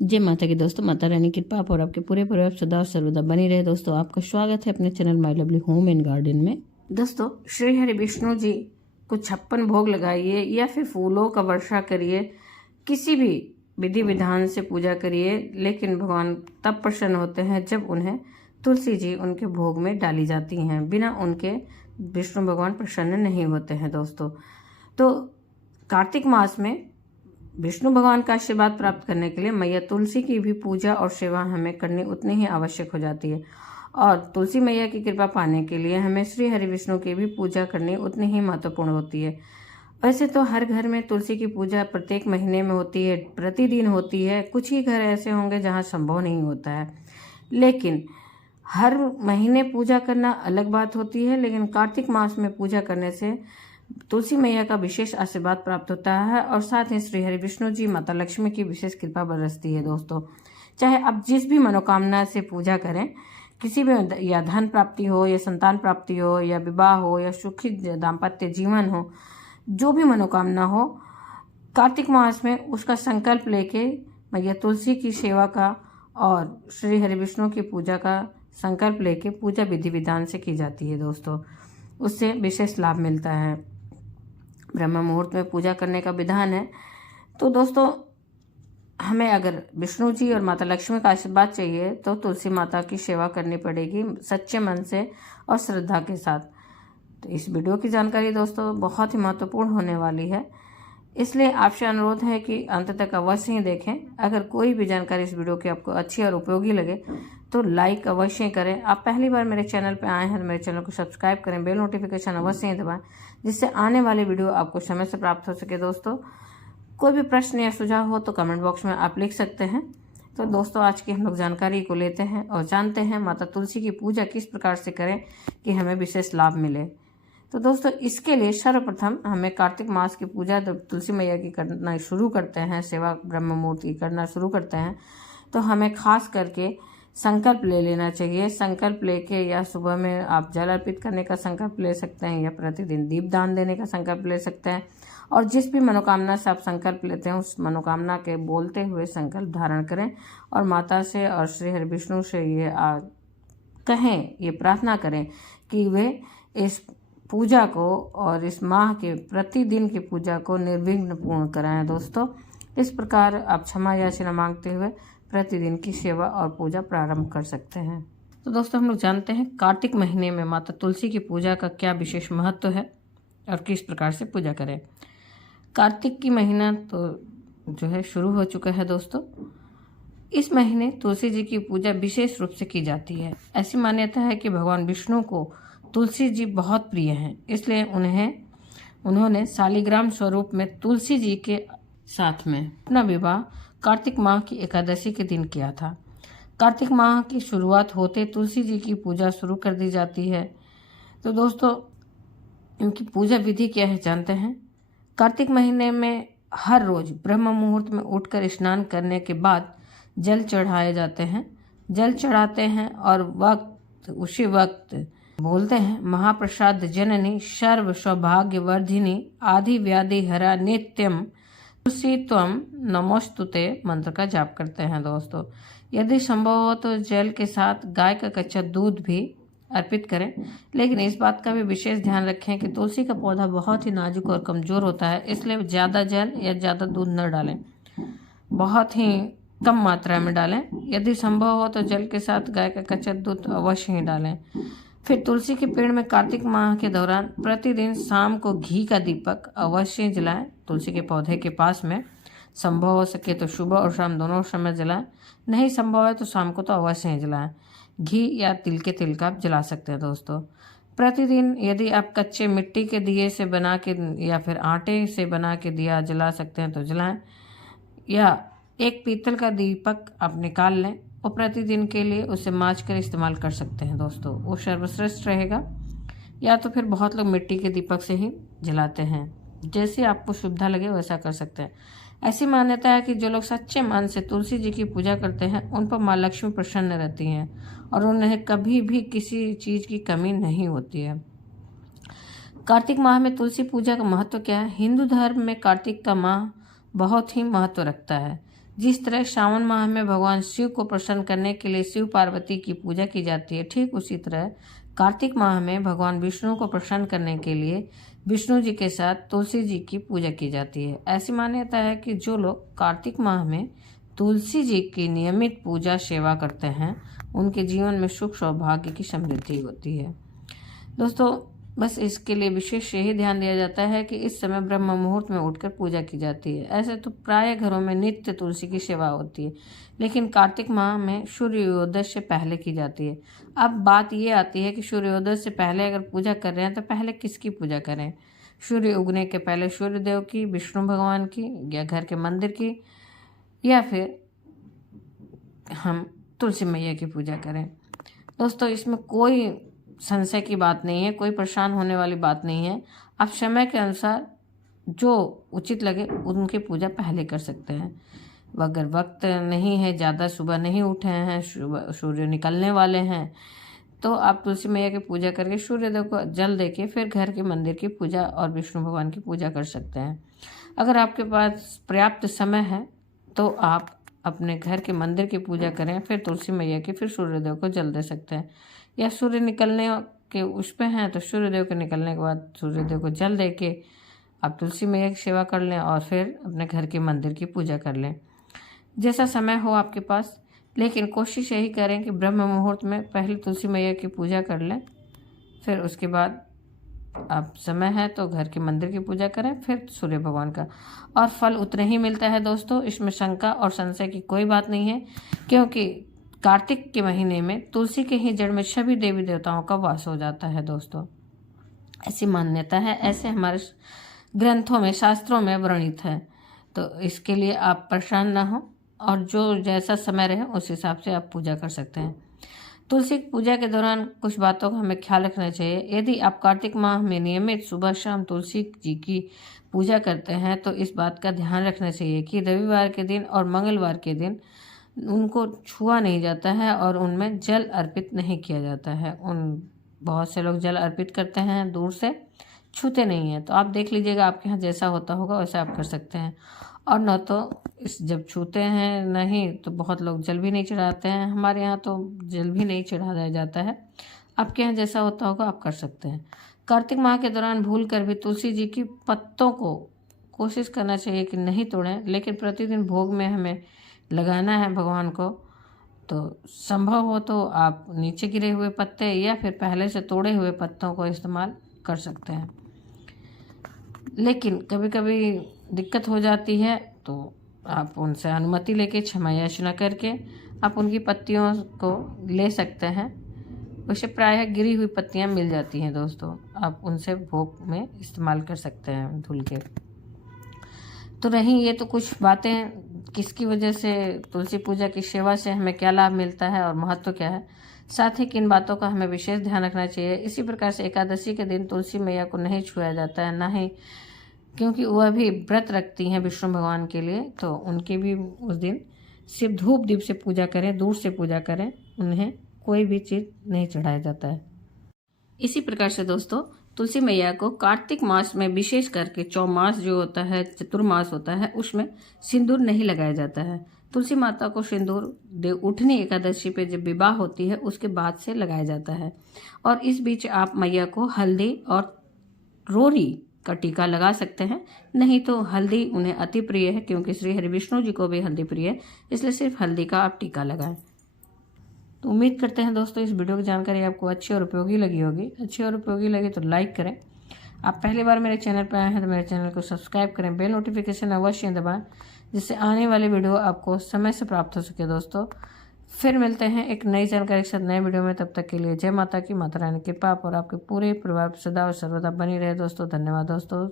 जय माता की दोस्तों, माता रानी की कृपा और आपके पूरे परिवार सदा और सर्वदा बनी रहे। दोस्तों, आपका स्वागत है अपने channel my lovely home and garden में। दोस्तों, श्री हरि विष्णु जी को 56 भोग लगाइए या फिर फूलों का वर्षा करिए, किसी भी विधि विधान से पूजा करिए, लेकिन भगवान तब प्रसन्न होते हैं जब उन्हें तुलसी जी उनके भोग में डाली जाती हैं। बिना उनके विष्णु भगवान प्रसन्न नहीं होते हैं। दोस्तों, तो कार्तिक मास में विष्णु भगवान का आशीर्वाद प्राप्त करने के लिए मैया तुलसी की भी पूजा और सेवा हमें करनी उतनी ही आवश्यक हो जाती है, और तुलसी मैया की कृपा पाने के लिए हमें श्री हरि विष्णु की भी पूजा करनी उतनी ही महत्वपूर्ण होती है। वैसे तो हर घर में तुलसी की पूजा प्रत्येक महीने में होती है, प्रतिदिन होती है। कुछ ही घर ऐसे होंगे जहाँ संभव नहीं होता है, लेकिन हर महीने पूजा करना अलग बात होती है। लेकिन कार्तिक मास में पूजा करने से तुलसी मैया का विशेष आशीर्वाद प्राप्त होता है, और साथ ही श्री हरि विष्णु जी माता लक्ष्मी की विशेष कृपा बरसती है। दोस्तों, चाहे आप जिस भी मनोकामना से पूजा करें, किसी भी, या धन प्राप्ति हो, या संतान प्राप्ति हो, या विवाह हो, या सुखी दाम्पत्य जीवन हो, जो भी मनोकामना हो, कार्तिक मास में उसका संकल्प लेके मैया तुलसी की सेवा का और श्री हरि विष्णु की पूजा का संकल्प लेके पूजा विधि विधान से की जाती है। दोस्तों, उससे विशेष लाभ मिलता है। ब्रह्म मुहूर्त में पूजा करने का विधान है। तो दोस्तों, हमें अगर विष्णु जी और माता लक्ष्मी का आशीर्वाद चाहिए तो तुलसी माता की सेवा करनी पड़ेगी सच्चे मन से और श्रद्धा के साथ। तो इस वीडियो की जानकारी दोस्तों बहुत ही महत्वपूर्ण होने वाली है, इसलिए आपसे अनुरोध है कि अंत तक अवश्य ही देखें। अगर कोई भी जानकारी इस वीडियो की आपको अच्छी और उपयोगी लगे तो लाइक अवश्य करें। आप पहली बार मेरे चैनल पर आए हैं तो मेरे चैनल को सब्सक्राइब करें, बेल नोटिफिकेशन अवश्य ही दबाएं, जिससे आने वाले वीडियो आपको समय से प्राप्त हो सके। दोस्तों, कोई भी प्रश्न या सुझाव हो तो कमेंट बॉक्स में आप लिख सकते हैं। तो दोस्तों, आज की हम लोग जानकारी को लेते हैं और जानते हैं माता तुलसी की पूजा किस प्रकार से करें कि हमें विशेष लाभ मिले। तो दोस्तों, इसके लिए सर्वप्रथम हमें कार्तिक मास की पूजा तुलसी मैया की करना शुरू करते हैं, सेवा ब्रह्म मुहूर्त की करना शुरू करते हैं, तो हमें खास करके संकल्प ले लेना चाहिए। संकल्प लेके या सुबह में आप जल अर्पित करने का संकल्प ले सकते हैं, या प्रतिदिन दीप दान देने का संकल्प ले सकते हैं, और जिस भी मनोकामना से आप संकल्प लेते हैं उस मनोकामना के बोलते हुए संकल्प धारण करें, और माता से और श्री हरि विष्णु से ये कहें, ये प्रार्थना करें कि वे इस पूजा को और इस माह के प्रतिदिन की पूजा को निर्विघ्न पूर्ण कराएं। दोस्तों, इस प्रकार आप क्षमा याचना मांगते हुए प्रतिदिन की सेवा और पूजा प्रारंभ कर सकते हैं। तो दोस्तों, हम लोग जानते हैं कार्तिक महीने में माता तुलसी की पूजा का क्या विशेष महत्व है और किस प्रकार से पूजा करें। कार्तिक की महीना तो जो है शुरू हो चुका है। दोस्तों, इस महीने तुलसी जी की पूजा विशेष रूप से की जाती है। ऐसी मान्यता है कि भगवान विष्णु को तुलसी जी बहुत प्रिय हैं, इसलिए उन्होंने शालिग्राम स्वरूप में तुलसी जी के साथ में अपना विवाह कार्तिक माह की एकादशी के दिन किया था। कार्तिक माह की शुरुआत होते तुलसी जी की पूजा शुरू कर दी जाती है। तो दोस्तों, इनकी पूजा विधि क्या है जानते हैं। कार्तिक महीने में हर रोज ब्रह्म मुहूर्त में उठकर स्नान करने के बाद जल चढ़ाए जाते हैं, जल चढ़ाते हैं और उसी वक्त बोलते हैं, महाप्रसाद जननी सर्व सौभाग्यवर्धिनी आदि व्याधि हरा नित्यम तुलसी त्वम नमोस्तुते मंत्र का जाप करते हैं। दोस्तों, यदि संभव हो तो जल के साथ गाय का कच्चा दूध भी अर्पित करें, लेकिन इस बात का भी विशेष ध्यान रखें कि तुलसी का पौधा बहुत ही नाजुक और कमज़ोर होता है, इसलिए ज़्यादा जल या ज़्यादा दूध न डालें, बहुत ही कम मात्रा में डालें। यदि संभव हो तो जल के साथ गाय का कच्चा दूध अवश्य ही डालें। फिर तुलसी के पेड़ में कार्तिक माह के दौरान प्रतिदिन शाम को घी का दीपक अवश्य जलाएं। तुलसी के पौधे के पास में संभव हो सके तो सुबह और शाम दोनों समय जलाएं, नहीं संभव है तो शाम को तो अवश्य ही जलाएं। घी या तिल के तेल का आप जला सकते हैं। दोस्तों, प्रतिदिन यदि आप कच्चे मिट्टी के दिए से बना के या फिर आटे से बना के दिया जला सकते हैं तो जलाएं, या एक पीतल का दीपक आप निकाल लें और प्रतिदिन के लिए उसे माँज कर इस्तेमाल कर सकते हैं। दोस्तों, वो सर्वश्रेष्ठ रहेगा। या तो फिर बहुत लोग मिट्टी के दीपक से ही जलाते हैं, जैसे आपको सुविधा लगे वैसा कर सकते हैं। ऐसी मान्यता है कि जो लोग सच्चे मन से तुलसी जी की पूजा करते हैं उन पर माँ लक्ष्मी प्रसन्न रहती हैं और उन्हें कभी भी किसी चीज़ की कमी नहीं होती है। कार्तिक माह में तुलसी पूजा का महत्व क्या है। हिंदू धर्म में कार्तिक का माह बहुत ही महत्व रखता है। जिस तरह श्रावण माह में भगवान शिव को प्रसन्न करने के लिए शिव पार्वती की पूजा की जाती है, ठीक उसी तरह कार्तिक माह में भगवान विष्णु को प्रसन्न करने के लिए विष्णु जी के साथ तुलसी जी की पूजा की जाती है। ऐसी मान्यता है कि जो लोग कार्तिक माह में तुलसी जी की नियमित पूजा सेवा करते हैं, उनके जीवन में सुख सौभाग्य की समृद्धि होती है। दोस्तों, बस इसके लिए विशेष यही ध्यान दिया जाता है कि इस समय ब्रह्म मुहूर्त में उठकर पूजा की जाती है। ऐसे तो प्राय घरों में नित्य तुलसी की सेवा होती है, लेकिन कार्तिक माह में सूर्योदय से पहले की जाती है। अब बात ये आती है कि सूर्योदय से पहले अगर पूजा कर रहे हैं तो पहले किसकी पूजा करें? सूर्य उगने के पहले सूर्यदेव की, विष्णु भगवान की, या घर के मंदिर की, या फिर हम तुलसी मैया की पूजा करें? दोस्तों, इसमें कोई संशय की बात नहीं है, कोई परेशान होने वाली बात नहीं है। आप समय के अनुसार जो उचित लगे उनकी पूजा पहले कर सकते हैं। अगर वक्त नहीं है, ज़्यादा सुबह नहीं उठे हैं, सूर्य निकलने वाले हैं, तो आप तुलसी मैया की पूजा करके सूर्यदेव को जल देके फिर घर के मंदिर की पूजा और विष्णु भगवान की पूजा कर सकते हैं। अगर आपके पास पर्याप्त समय है तो आप अपने घर के मंदिर की पूजा करें, फिर तुलसी मैया की, फिर सूर्यदेव को जल दे सकते हैं। या सूर्य निकलने के उस पे हैं तो सूर्यदेव के निकलने के बाद सूर्यदेव को जल दे के आप तुलसी मैया की सेवा कर लें और फिर अपने घर के मंदिर की पूजा कर लें, जैसा समय हो आपके पास। लेकिन कोशिश यही करें कि ब्रह्म मुहूर्त में पहले तुलसी मैया की पूजा कर लें, फिर उसके बाद आप समय है तो घर के मंदिर की पूजा करें, फिर सूर्य भगवान का, और फल उतना ही मिलता है। दोस्तों, इसमें शंका और संशय की कोई बात नहीं है, क्योंकि कार्तिक के महीने में तुलसी के ही जड़ में सभी देवी देवताओं का वास हो जाता है। दोस्तों, ऐसी मान्यता है, ऐसे हमारे ग्रंथों में, शास्त्रों में वर्णित है। तो इसके लिए आप परेशान ना हो और जो जैसा समय रहे उस हिसाब से आप पूजा कर सकते हैं। तुलसी की पूजा के दौरान कुछ बातों का हमें ख्याल रखना चाहिए। यदि आप कार्तिक माह में नियमित सुबह शाम तुलसी जी की पूजा करते हैं तो इस बात का ध्यान रखना चाहिए कि रविवार के दिन और मंगलवार के दिन उनको छुआ नहीं जाता है और उनमें जल अर्पित नहीं किया जाता है। बहुत से लोग जल अर्पित करते हैं, दूर से छूते नहीं हैं। तो आप देख लीजिएगा, आपके यहाँ जैसा होता होगा वैसा आप कर सकते हैं। और न तो जब छूते हैं नहीं तो बहुत लोग जल भी नहीं चढ़ाते हैं। हमारे यहाँ तो जल भी नहीं चढ़ाया जाता है। आपके यहाँ जैसा होता होगा आप कर सकते हैं। कार्तिक माह के दौरान भूल कर भी तुलसी जी की पत्तों को कोशिश करना चाहिए कि नहीं तोड़ें, लेकिन प्रतिदिन भोग में हमें लगाना है भगवान को। तो संभव हो तो आप नीचे गिरे हुए पत्ते या फिर पहले से तोड़े हुए पत्तों को इस्तेमाल कर सकते हैं। लेकिन कभी कभी दिक्कत हो जाती है तो आप उनसे अनुमति लेके, क्षमा याचना करके आप उनकी पत्तियों को ले सकते हैं। वैसे प्रायः गिरी हुई पत्तियां मिल जाती हैं दोस्तों, आप उनसे भोग में इस्तेमाल कर सकते हैं धुल के। तो रही ये तो कुछ बातें किसकी वजह से तुलसी पूजा की सेवा से हमें क्या लाभ मिलता है और महत्व क्या है, साथ ही किन बातों का हमें विशेष ध्यान रखना चाहिए। इसी प्रकार से एकादशी के दिन तुलसी मैया को नहीं छुआ जाता है, ना ही, क्योंकि वह भी व्रत रखती हैं विष्णु भगवान के लिए, तो उनकी भी उस दिन सिर्फ धूप दीप से पूजा करें, दूर से पूजा करें, उन्हें कोई भी चीज़ नहीं चढ़ाया जाता है। इसी प्रकार से दोस्तों, तुलसी मैया को कार्तिक मास में विशेष करके चौमास जो होता है, चतुर्मास होता है, उसमें सिंदूर नहीं लगाया जाता है। तुलसी माता को सिंदूर उठनी एकादशी पे जब विवाह होती है उसके बाद से लगाया जाता है। और इस बीच आप मैया को हल्दी और रोरी का टीका लगा सकते हैं। नहीं तो हल्दी उन्हें अति प्रिय है, क्योंकि श्री हरि विष्णु जी को भी हल्दी प्रिय है, इसलिए सिर्फ हल्दी का आप टीका लगाएं। तो उम्मीद करते हैं दोस्तों इस वीडियो की जानकारी आपको अच्छी और उपयोगी लगी होगी। अच्छी और उपयोगी लगी तो लाइक करें। आप पहली बार मेरे चैनल पर आए हैं तो मेरे चैनल को सब्सक्राइब करें, बेल नोटिफिकेशन अवश्य दबाएं, जिससे आने वाली वीडियो आपको समय से प्राप्त हो सके। दोस्तों, फिर मिलते हैं एक नई जानकारी के साथ नए वीडियो में। तब तक के लिए जय माता की, माता रानी की कृपा और आपके पूरे परिवार सदा और सर्वदा बनी रहे। दोस्तों, धन्यवाद दोस्तों।